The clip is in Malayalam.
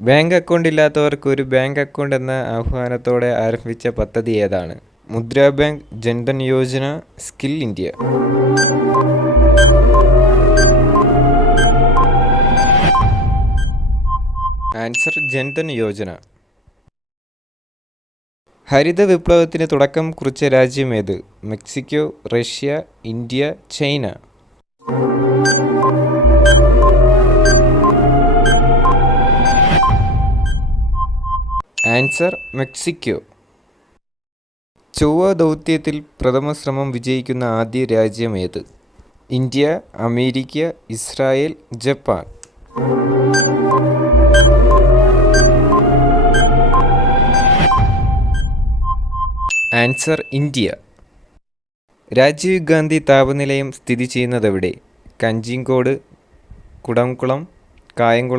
ബാങ്ക് അക്കൗണ്ട് ഇല്ലാത്തവർക്ക് ഒരു ബാങ്ക് അക്കൗണ്ട് എന്ന ആഹ്വാനത്തോടെ ആരംഭിച്ച പദ്ധതി ഏതാണ്? Mudra bank, Jan Dhan Yojana, skill India. Answer Jan Dhan Yojana. ഹരിത വിപ്ലവത്തിന് തുടക്കം കുറിച്ച രാജ്യമേത്? Mexico, Russia, India, China. Answer Mexico. ചൊവ്വ ദൗത്യത്തിൽ പ്രഥമ ശ്രമം വിജയിക്കുന്ന ആദ്യ രാജ്യമേത്? India, America, Israel, Japan. Answer India. Rajiv Gandhi താപനിലയം സ്ഥിതി ചെയ്യുന്നതെവിടെ? കഞ്ചിക്കോട്, കുടംകുളം, കായംകുളം.